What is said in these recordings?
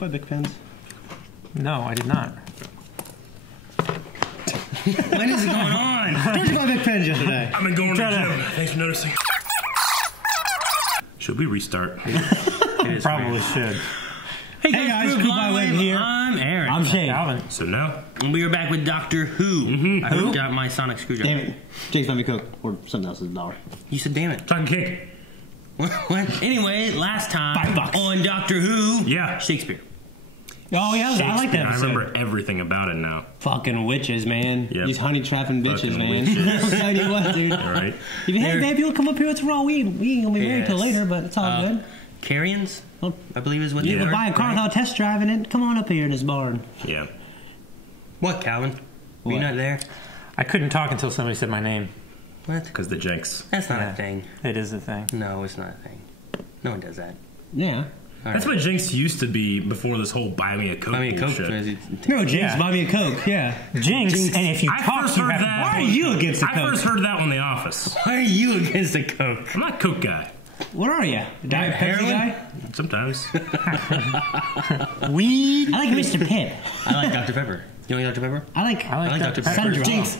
buy Bic pens? No, I did not. What is going on? Where'd you buy Bic pens yesterday? I've been going to the gym. Thanks for noticing. Should we restart? Probably should. Hey guys, Goodbye Web here. I'm Aaron. I'm Shane. Alvin. So now, And we are back with Doctor Who. I forgot my sonic screwdriver. Damn it. Jake's let me cook. Or something else is $1. You said damn it. talking cake. What? Anyway, last time $5 on Doctor Who, Yeah. Shakespeare. Oh, yeah, I like that I episode. remember everything about it now. Fucking witches, man. Yep. These honey trapping bitches, Fucking man. witches. I'm telling you what, dude. All right. If you hey, babe, you want to come up here? What's wrong? We ain't gonna be married till Yes. later, but it's all good. Carrions, Well, I believe is what you they can are. buy a car right? without test driving it. Come on up here in this barn. Yeah. What, Calvin? Were you What? not there? I couldn't talk until somebody said my name. What? Because the jinx. That's not Yeah. a thing. It is a thing. No, it's not a thing. No one does that. Yeah. All That's right. what jinx used to be before this whole buy me a Coke I mean, Coke. bullshit. No, Jinx, Yeah. buy me a Coke. Yeah. Jinx, and if you I talk, first you heard have to that. Why are you against the I Coke? first heard that one in The Office. Why are you against the Coke? I'm not a Coke guy. What are you? Diet Pepsi heroin? guy? Sometimes. Weed. I like Mr. Pitt. I like Dr. Pepper. You like Dr. Pepper? I like Dr. Pepper. Sundrop. Jinx.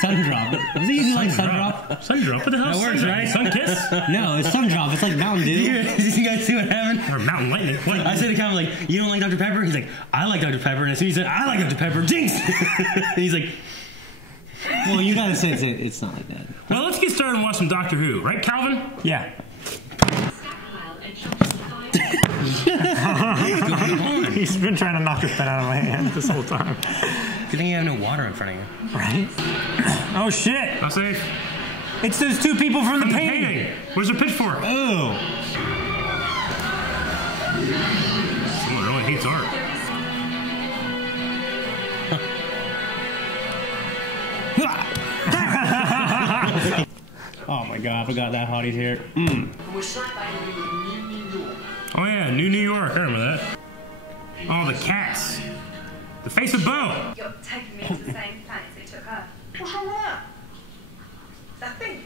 Sundrop. Was it usually like Sundrop? Sundrop. What the hell? That works, right? Sun Kiss? No, it's Sundrop. It's like Mountain Dew. Did you guys see what happened? Or Mountain Lightning? What? I said to Calvin, like, you don't like Dr. Pepper? He's like, I like Dr. Pepper. And as soon as he said, I like Dr. Pepper, Jinx! And he's like, Well, you gotta say it's not like that. Well, let's get started and watch some Doctor Who. Right, Calvin? Yeah. He's been trying to knock the pen out of my hand this whole time. good thing you have no water in front of you. Right? Oh shit! I'll say. It's those two people from the The painting. painting. Where's their pitchfork? Oh. Someone really hates art. Oh my god, I forgot that hottie's here. Oh yeah, New York. I remember that. Oh, the cats. The face of Bo. You're taking me to the same place they took her. What's wrong with that? Nothing.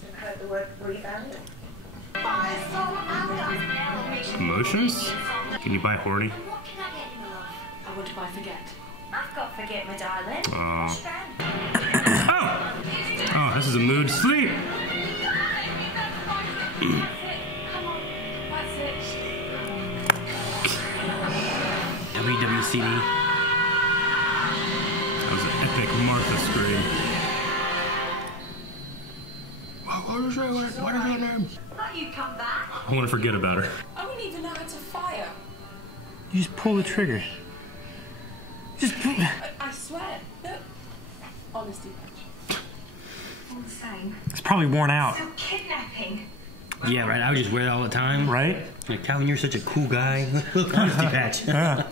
So I've heard the word rebound. Emotions? Can you buy horny? What can I get you, love? I want to buy forget. I've got forget, my darling. Oh. Oh, this is a mood. Sleep. Come on. That's it. WWCD. That was an epic Martha scream. What is her name? Thought you'd come back. I want to forget about her. I don't even know how to fire. You just pull the trigger. Just pull. I swear. No. Honesty, Patch. All the same. It's probably worn out, So kidnapping. Yeah, right. I would just wear that all the time. right? Like, Calvin, you're such a cool guy. Look, honesty patch. Yeah.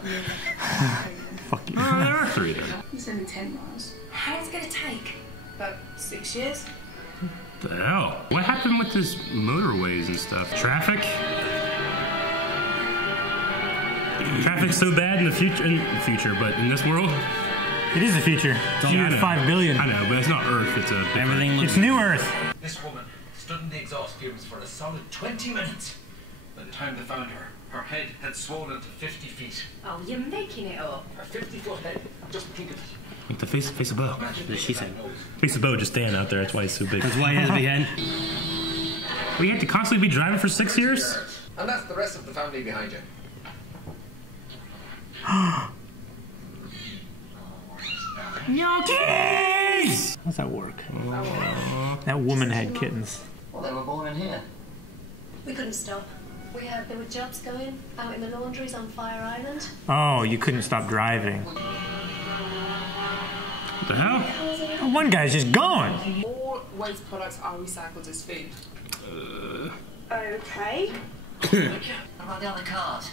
Fuck you. Oh, there are three then. It's only 10 miles. How long is it going to take? About 6 years. What the hell? What happened with this motorways and stuff? Traffic? Traffic's so bad in the future, but in this world, It is the future. I You know. have 5 billion. I know, but it's not Earth. It's a different. Everything looks It's New Earth. This woman stood in the exhaust fumes for a solid 20 minutes. By the time they found her, her head had swollen to 50 feet. Oh, you're making it up. Her 50-foot head, just think of it. Like the face of Bo. Imagine What she said. Face of Bo just standing out there. That's why he's so big. That's why he has a big head. Well, you have to constantly be driving for 6 years? And that's the rest of the family behind you. Kittens! How's that work? That woman had kittens. Well, they were born in here. We couldn't stop. There were jobs going out in the laundries on Fire Island. Oh, you couldn't stop driving. What the hell? One guy's just gone. All waste products are recycled as food. Okay. How about the other cars?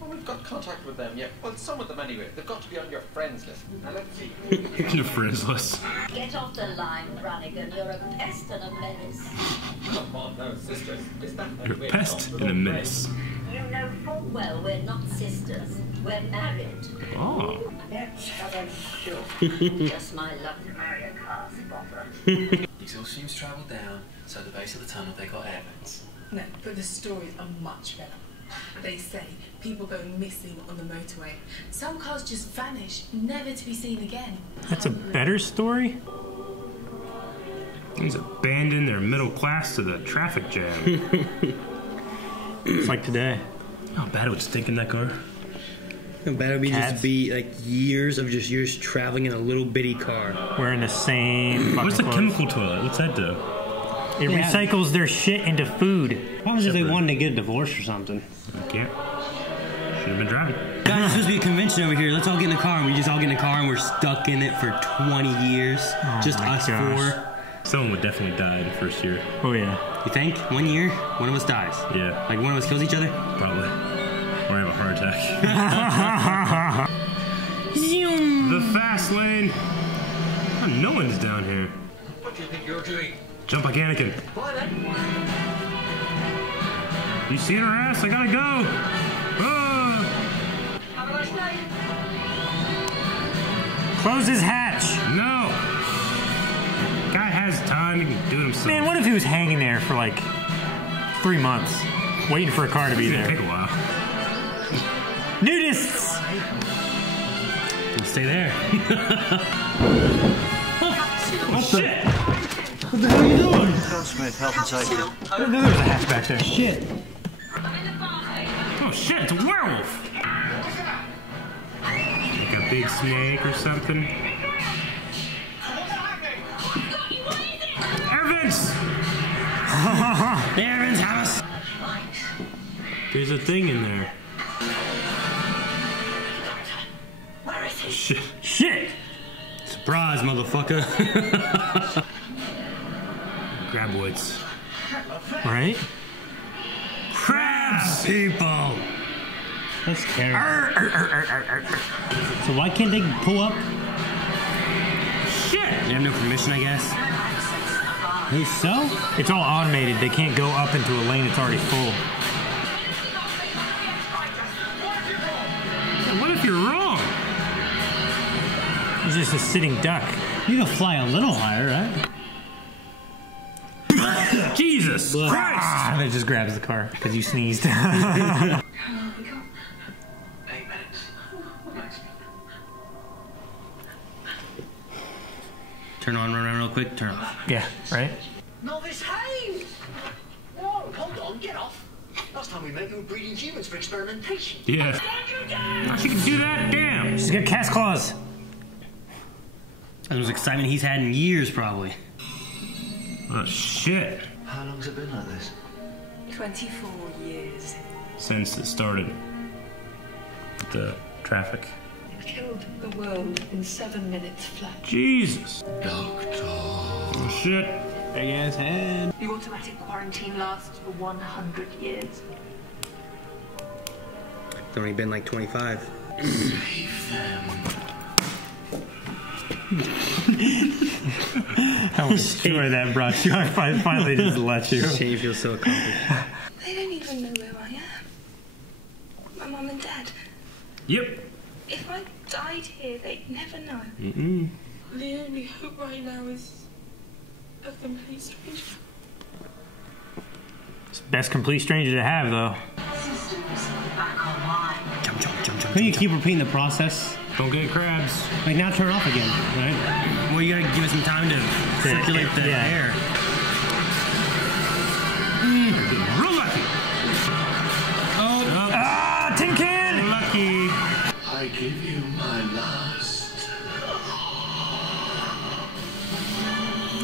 Well, we've got contact with them, yeah. Well, some of them anyway. They've got to be on your friends list. Now, let's see. Your friends list. Get off the line, Brannigan. You're a pest and a menace. Come on now, sisters. Is that You're a pest and a menace. You know full well we're not sisters. We're married. Oh. Just my luck to marry a car spotter. Exhaust fumes travelled down, so at the base of the tunnel they got air vents. No, but the stories are much better. They say people go missing on the motorway. Some cars just vanish, never to be seen again. That's a better story? He's abandoned their middle class to the traffic jam. It's like today. How bad it would stink in that car. How bad it would be Cats. just be like years of just years traveling in a little bitty car. Wearing the same What's the fucking chemical toilet? What's that do? It recycles their shit into food. What was if they wanted to get a divorce or something? Okay. Should have been driving. Guys, it's supposed to be a convention over here. Let's all get in the car. And we just all get in the car and we're stuck in it for 20 years. Oh Just my us gosh. four. Someone would definitely die in the first year. Oh yeah. You think? 1 year? One of us dies. Yeah, Like one of us kills each other? probably. Or have a heart attack. The fast lane. Oh, no one's down here. What do you think you're doing? Jump like Anakin. Why then? You seeing her ass? I gotta go. Ah! Have a nice day. Close his hatch. No. Guy has time. He can do it himself. Man, what if he was hanging there for like 3 months, waiting for a car to be It's gonna there? take a while. Nudists! Stay there. Oh, shit. What the hell are you doing? Smith, health and safety. There was a hatch back there. Shit. Oh, shit. It's a werewolf. Like a big snake or something. Evans! Aaron's house. There's a thing in there. Where is he? Shit. Shit! Surprise, motherfucker. Graboids. Right? Crabs! People! That's terrible. So why can't they pull up? Shit! They have no permission, I guess. Hey, so? It's all automated. They can't go up into a lane that's already full. What if you're wrong? It's just a sitting duck. You can fly a little higher, right? Jesus Christ! Ah, that just grabs the car because you sneezed. How long have we got? 8 minutes. Next. Turn on, run around real quick, turn off. Yeah, right? Novice Haynes! Whoa, hold on, get off. Last time we met, you were breeding humans for experimentation. Yeah. She can do that? Damn! She's got cat's claws. That was excitement he's had in years, probably. Oh, shit. How long's it been like this? 24 years. Since it started. The traffic. It killed the world in 7 minutes flat. Jesus. Doctor. Oh, shit. Big ass head. The automatic quarantine lasts for 100 years. It's only been like 25. Save them. How much joy that brought you. I finally just let you. Shane feels so accomplished. They don't even know where I am. My mum and dad. Yep. If I died here, they'd never know. Mm-mm. The only hope right now is a complete stranger. It's the best complete stranger to have, though. Systems back online. Jump, jump, jump, jump. Can you jump, keep repeating the process? Don't get crabs. Like now turn off again, right? jump. Well, you gotta give it some time to circulate the yeah. air. Real lucky. Oh, Ah, tin can! Lucky. I give you my last.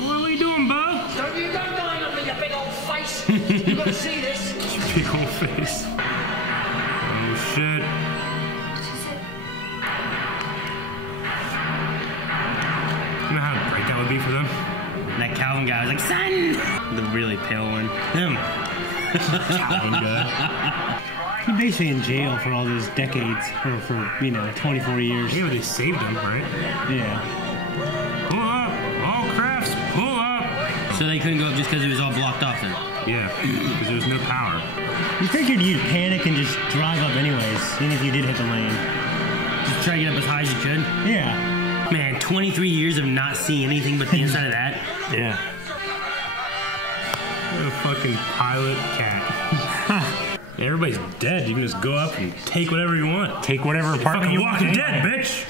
What are we doing, Bo? Don't you go dying on me, you big old face! You gotta see this! Big old face. Oh, shit. You know how great that would be for them? and that Calvin guy was like, son! The really pale one. Him. Calvin guy. He's basically in jail for all those decades, or for, 24 years. Yeah, but they saved him, right? Yeah. Pull up! All crafts, pull up! So they couldn't go up just because it was all blocked off then? Yeah, because there was no power. You figured you'd panic and just drive up anyways, even if you did hit the lane. Just try to get up as high as you could? Yeah. Man, 23 years of not seeing anything but the inside of that. Yeah. What a fucking pilot cat. Everybody's dead. You can just go up and take whatever you want. Take whatever apartment Fucking you want. Walking Dead, bitch.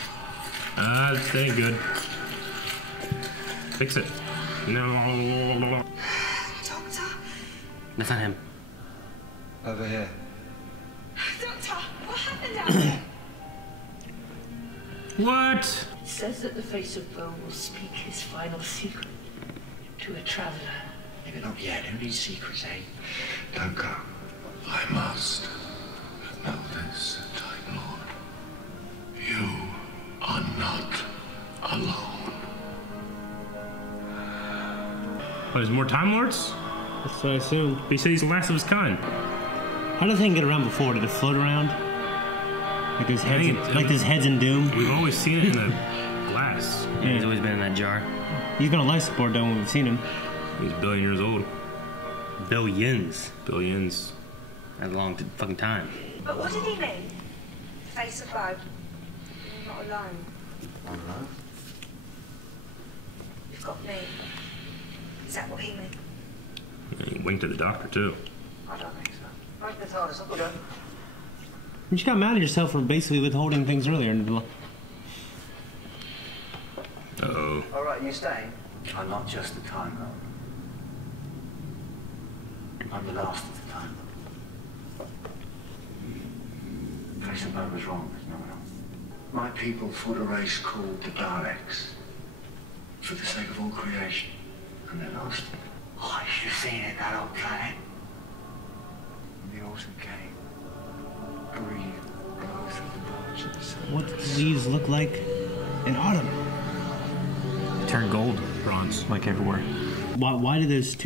That ain't good. Fix it. No. Doctor? That's not him. Over here. Doctor, what happened out there? What? It says that the face of Bo will speak his final secret to a traveler. Maybe not yet. Who needs secrets, eh? Don't go. I must know this, Time Lord. You are not alone. What, there's more Time Lords? That's what I assume. But he said he's the last of his kind. How did the thing get around before? Did it float around? Like his heads in Doom? We've always seen it in the glass. Yeah, he's always been in that jar. He's been on life support though when we've seen him. He's a billion years old. Billions. Billions. That's a long fucking time. But what did he mean? Face of Bo. Not alone. Not alone. You've got me. Is that what he meant? Yeah, he winked at the doctor, too. I don't think so. Right, the TARDIS. I'll go. You just got mad at yourself for basically withholding things earlier. Uh-oh. All right, you staying? I'm not just the Time Lord. I'm the last of the Time Lord. Face of Bo was wrong. There's no one else. My people fought a race called the Daleks for the sake of all creation, and they lost. Oh, you should have seen it, that old planet. And the autumn came. Breathe, growth of the birds and the sun. What leaves look like in autumn? They turn gold. Bronze. Like everywhere. Why did those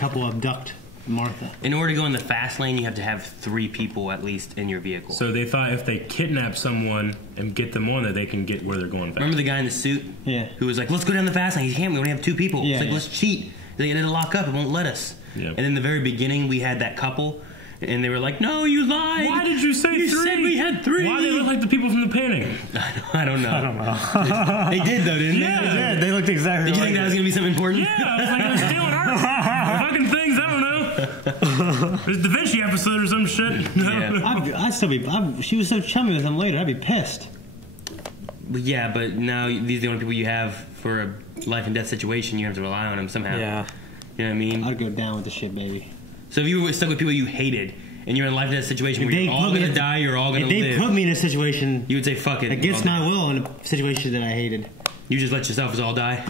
couple abduct Martha? In order to go in the fast lane, you have to have 3 people at least in your vehicle. So they thought if they kidnap someone and get them on there, they can get where they're going fast. Remember the guy in the suit? Yeah. Who was like, let's go down the fast lane. He can't. We only have 2 people. Yeah, It's like, yeah. let's cheat. He's like, it'll lock up. It won't let us. Yeah. And in the very beginning, we had that couple, and they were like, no, you lied. Why did you say 3? You said we had 3. Why do they look like the people from the painting? I don't know. I don't know. They did, though, didn't Yeah. they? They did. They looked exactly Did you like think that was going to be something important? Yeah, I was like, they're stealing art. Fucking things, I don't know. There's a Da Vinci episode or some shit. No. Yeah. I'd still be. She was so chummy with him later. I'd be pissed. Yeah, but now these are the only people you have for a life and death situation. You have to rely on them somehow. Yeah. You know what I mean? I'd go down with the shit, baby. So if you were stuck with people you hated, and you're in a life and death situation where If they you're all put me going to in- die, you're all going If to they live, put me in a situation you would say, fuck it. against I'll- my will in a situation that I hated, You just let yourself all die?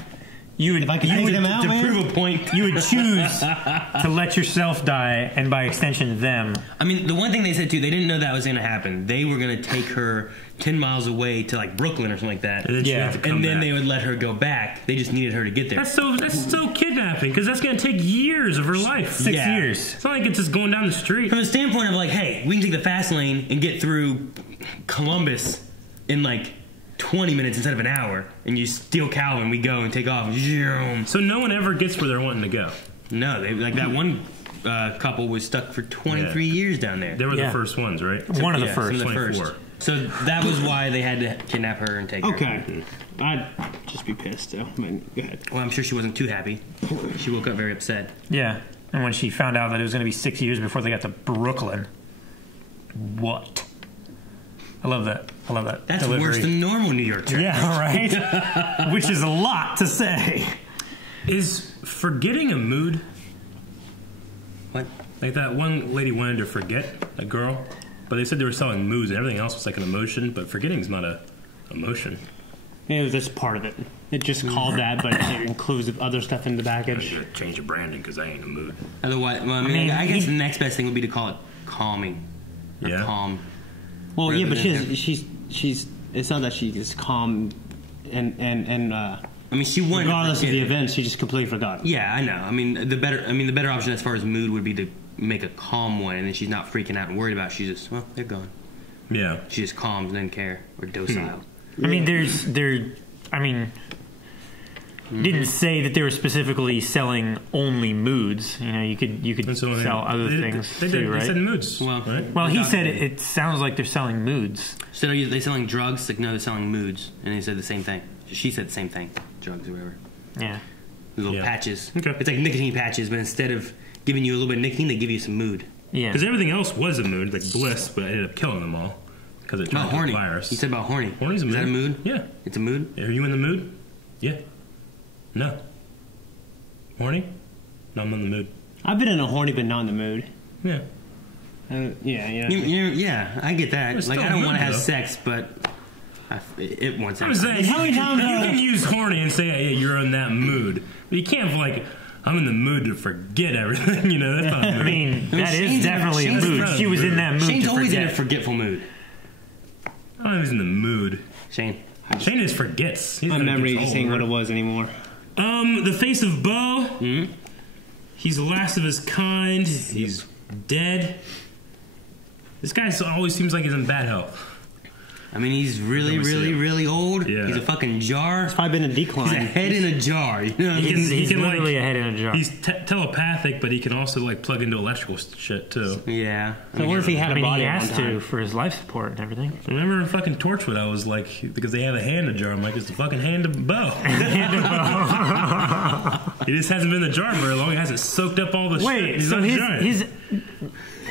You would, if I could you take would, them out, To man, prove a point. you would choose to let yourself die, and by extension, them. I mean, the one thing they said, too, they didn't know that was going to happen. They were going to take her 10 miles away to, like, Brooklyn or something like that. And then she'd Yeah. have to come And then back. they would let her go back. They just needed her to get there. That's so kidnapping, because that's going to take years of her life. 6 Yeah. years. It's not like it's just going down the street. From the standpoint of, like, hey, we can take the fast lane and get through Columbus in, like, 20 minutes instead of an hour, and you steal Calvin, we go and take off. So no one ever gets where they're wanting to go. No, they like that one couple was stuck for 23 years down there. They were Yeah. the first ones, right? One of the Yeah, first. some of the 24. first. So that was why they had to kidnap her and take her. okay, I'd just be pissed. So, I mean, go ahead. Well, I'm sure she wasn't too happy. She woke up very upset. Yeah. And when she found out that it was going to be 6 years before they got to Brooklyn, what? I love that. That's delivery. worse than normal New York traffic. Yeah, right? Which is a lot to say. Is forgetting a mood? What? Like that one lady wanted to forget, a girl, but they said they were selling moods and everything else was like an emotion, but forgetting's not a emotion. Yeah, that's part of it. It just called that, but it includes other stuff in the You package. gotta change your branding because I ain't a mood. Otherwise, well, I mean, I guess the next best thing would be to call it calming. Or Yeah. calm. Well, yeah, but Rather she's. It's not that she is calm, and I mean, she wanted regardless to of forget the it. events, she just completely forgot. Yeah, I know. I mean, the better option as far as mood would be to make a calm one, and then she's not freaking out and worried about it. She's just, well, they're gone. Yeah. She just calms and doesn't care, or docile. I mean, didn't say that they were specifically selling only moods. You know, you could That's the only sell thing. other They- things they too, did, right? They said moods. Well, right? Well, he Without said the- it sounds like they're selling moods. So are they selling drugs? Like, no, they're selling moods. And they said the same thing. She said the same thing. Drugs or whatever. Yeah. The little Yeah. patches. Okay. It's like nicotine patches, but instead of giving you a little bit of nicotine, they give you some mood. Yeah. Because everything else was a mood, like Bliss, but I ended up killing them all because it turned into a horny. virus. You said about horny. Horny's a mood. Is that a mood? Yeah. It's a mood? Are you in the mood? Yeah. No. Horny? No, I'm in the mood. I've been in a horny but not in the mood. Yeah. Yeah, I get that. It's Like, still I don't want to mood, have though. sex, but it wants I'm sex. saying, How many times you are- can use horny and say, hey, you're in that mood. But you can't, like, I'm in the mood to forget everything, you know? That's not a mood. I mean, that is Shane's definitely a Shane's mood. not a She was in mood. that mood Shane's to always in a forget. forgetful mood. I don't know if he's in the mood. Shane. Shane just forgets. He's My under memory control just ain't over what it it. was anymore. The face of Bo. Mm-hmm. He's the last of his kind. He's dead. This guy always seems like he's in bad health. I mean, he's really, Never see really, him. really old. Yeah. He's a fucking jar. It's probably been a He's a decline. head in a jar. You know what I mean? He's can, literally like, a head in a jar. He's telepathic, but he can also like plug into electrical shit too. Yeah. So what if he had I a mean, body he at has one time? to for his life support and everything. Remember in fucking Torchwood, I was like, because they have a hand in a jar. I'm like, it's the fucking hand of Bo. He just hasn't been in the jar very long. He hasn't soaked up all the shit. Wait, He's so not giant.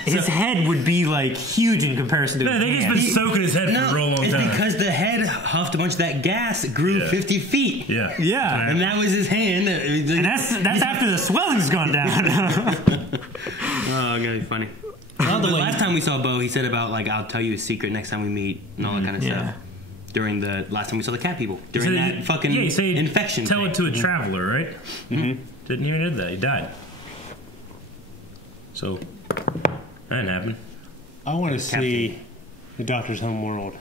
his head would be like huge in comparison to No, his they just hand. been soaking his head for a real long it's time. because the head huffed a bunch of that gas, it grew Yeah. 50 feet. Yeah. Yeah. And that was his hand. And that's after the swelling's gone down. Oh, gonna be funny. The last time we saw Bo, he said about like, I'll tell you a secret next time we meet and all that kind of Yeah. stuff. During the last time we saw the cat people, He during said that fucking he said infection. Tell thing. it to a traveler, right? Mm-hmm. Didn't even did that. He died. So that didn't happen. I want to see the Doctor's Home World.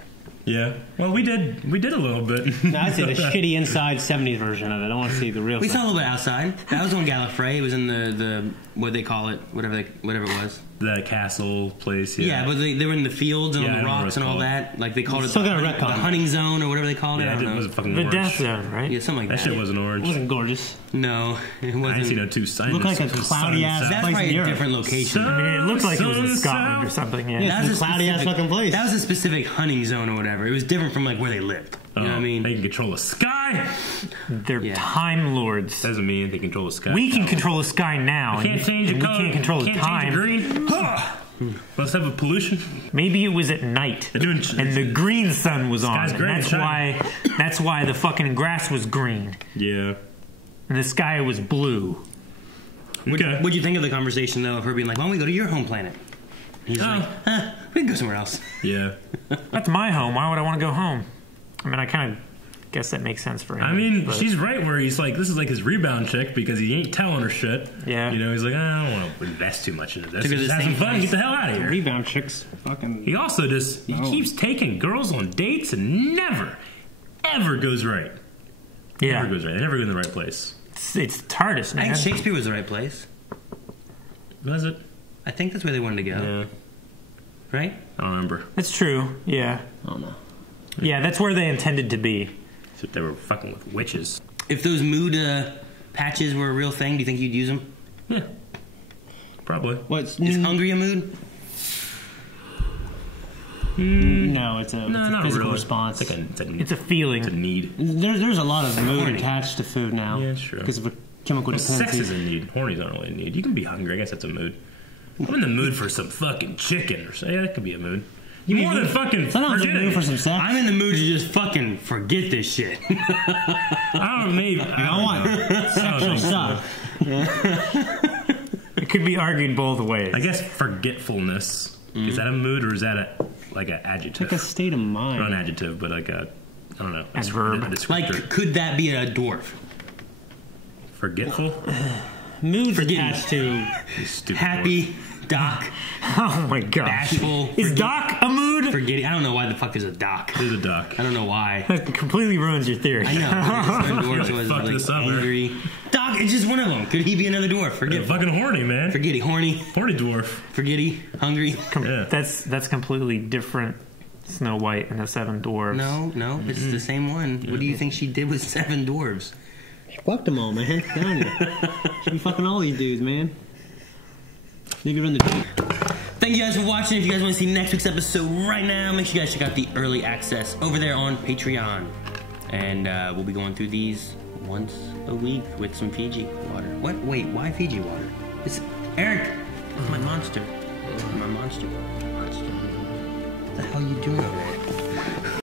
Yeah. Well, we did a little bit. No, I'd say the shitty inside 70s version of it. I want to see the real We saw a stuff. little bit outside. That was on Gallifrey. It was in the what they call it, whatever it was. The castle place. Yeah, but they were in the fields and Yeah, I on the don't know what rocks it's and all called. that. Like they called it Still the, got a the retcon. hunting zone or whatever they called it. I Yeah, don't it know. wasn't fucking The orange. death zone, right? Yeah, something like That that. shit wasn't orange. It wasn't gorgeous. No, it I wasn't. didn't see no two signs. Looked like a cloudy ass- That's place in probably a Europe. different location. I mean, it looked like it was in Sun, Scotland or south. something. Yeah. Yeah. It's a cloudy-ass fucking place. That was a specific hunting zone or whatever. It was different from like where they lived. You know what I mean? They can control the sky. They're Yeah. Time Lords. Doesn't mean they control the sky. We can control the sky now. Can't change the and color. we can't control the Can't time. change the green. Let's have a pollution. Maybe it was at night, They're doing and the green sun was on. Sky's And gray, that's shiny. why the fucking grass was green, Yeah. and the sky was blue. Okay. What'd you think of the conversation though of her being like, "Why don't we go to your home planet?" He's like, "We can go somewhere else." Yeah. That's my home. Why would I want to go home? I mean, I kind of guess that makes sense for him. I mean, but- she's right where he's like, this is like his rebound chick because he ain't telling her shit. Yeah. You know, he's like, I don't want to invest too much into this. Took her to Just the have some same fun and place. get the hell out of here. Rebound chicks. Fucking. He also just, he keeps taking girls on dates and never, ever goes right. yeah, Never goes right. They never go in the right place. it's the TARDIS, I man. think Shakespeare was the right place. Was it? I think that's where they wanted to go. Yeah. Right? I don't remember. That's true. Yeah, I don't know. yeah, that's where they intended to be. Except they were fucking with witches. If those mood patches were a real thing, do you think you'd use them? Yeah. Probably. What's Is hungry a mood? No, it's a not physical really. response. It's like a, It's a feeling. it's a need. There's a lot of mood horny. attached to food now. Yeah, sure. Because of a chemical Well, sex is dependency. a need. Horny's not really a need. You can be hungry. I guess that's a mood. I'm in the mood for some fucking chicken or something. Yeah, that could be a mood. More than fucking Sometimes I'm in the mood forgetting. for some sex. I'm in the mood to just fucking forget this shit. I don't need. I want sexual stuff. It could be argued both ways. I guess forgetfulness. Is that a mood or is that like an adjective? Like a state of mind. Not an adjective, but like a, I don't know. Adverb. A descriptor. Like, could that be a dwarf? Forgetful? Mood's Forgetting. attached to. You stupid Happy, Doc, Oh my gosh. bashful, Is Doc a mood? forgetting. I don't know why the fuck there's a Doc. dwarf. There's a duck. I don't know why. That completely ruins your theory. I know. Dwarves was Fuck like this up, angry. Doc, it's just one of them. Could he be another dwarf? They're Forget. fucking horny, man. Forgetty, horny, Horny dwarf. forgetty, hungry. Yeah. That's completely different. Snow White and the Seven Dwarfs. No, it's the same one. What do you think she did with 7 dwarves? Fuck them all, man. Down here. Should be fucking all these dudes, man. You can run the beat. Thank you guys for watching. If you guys want to see next week's episode right now, make sure you guys check out the early access over there on Patreon. And we'll be going through these once a week with some Fiji water. What? Wait, why Fiji water? It's Eric. That's my monster. Monster. What the hell you doing over